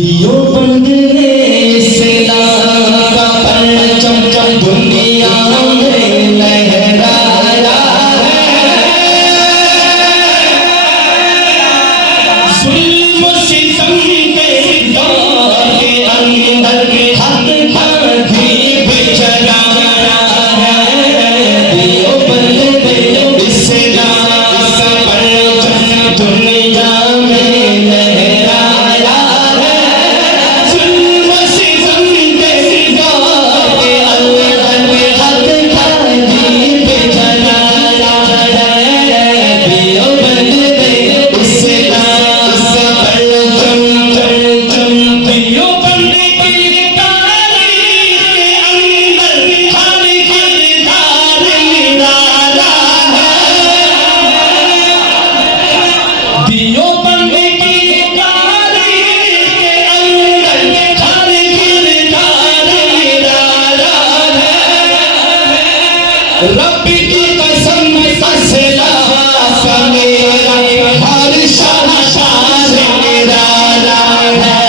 दियो बंदे इस्लाम का परचम दुनिया में लहराया है। जुल्म सितम के दौर के अंदर हक हाथी बिछलाया है। दियो बंदे इस्लाम का परचम दुनिया में लहराया है। जुल्म सितम के दौर के अंदर हक हाथी बिछलाया है। दियो बंदे इस्लाम का परचम दियो बंदे की तारीख के अंदर हर किरदार निराला है। दियो बंदे की तारीख के अंदर हर किरदार निराला है। रब की कसम असलाफ मेरा हर शान निराला है।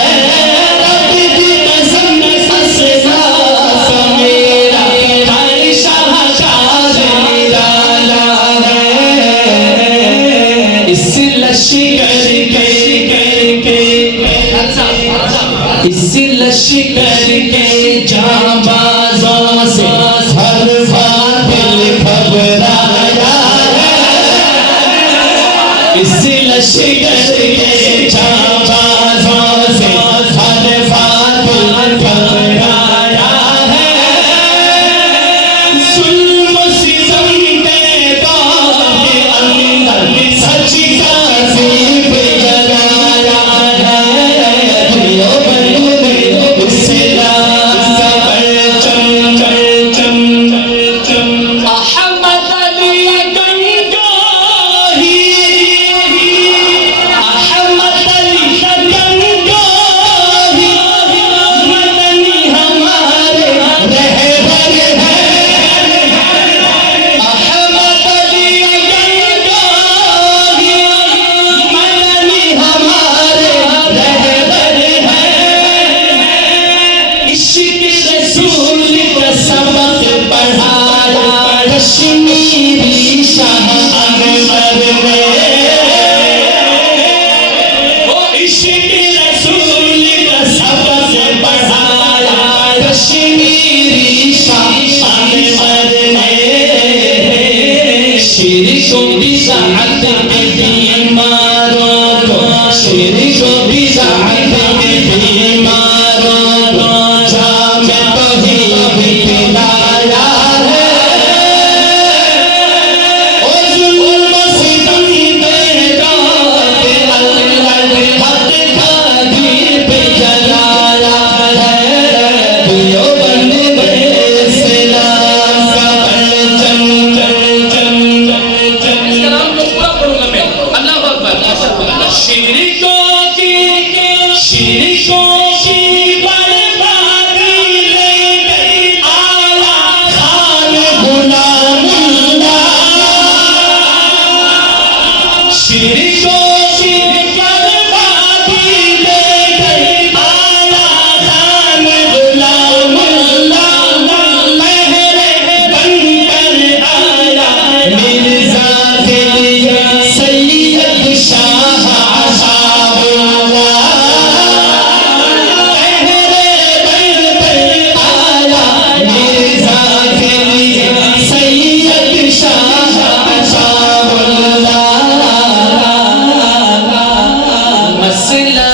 रब की कसम असलाफ मेरा हर शान निराला है। इस लश्कर के जांबाजों से हर दिल घबराया है। इस लश्कर के जांबाजों से हर दिल घबराया है। जुल्म सितम के दौर के अंदर सच का दीप जलाया है। दियो बंदे इस्लाम का परचम अहमद अली गंगोही अहमद अली गंगोही मदनी हमारे रहबर है। अहमद अली गंगोही मदनी हमारे रहबर है। इश्क रसूल का सबक पढ़ाया कश्मीरी शाह अकबर ने। ओ इश्क रसूल का सबक पढ़ाया कश्मीरी शाह अकबर ने। शिर्क व बिदअत के बीमारों को शिर्क व बिदअत के बीमारों को जामे तौहीद पिलाया है। ओ जुल्म सितम के दौर के अंदर हक का दीप जलाया है। दियो बंदे इस्लाम का परचम इसका नाम तो पूरा पढ़ूंगा मैं। अल्लाहू अकबर। शिरकों की बर्बादी ले गई आला खान गुलामुल्लाह। शिरकों की बर्बादी ले गई आला खान गुलामुल्लाह। मेहरे बनकर आया मिर्जा दिलिया सैयद शाह असाबुल्लाह। मेहरे बनकर आया मिर्जा दिलिया सैयद शाह असाबुल्लाह। मसला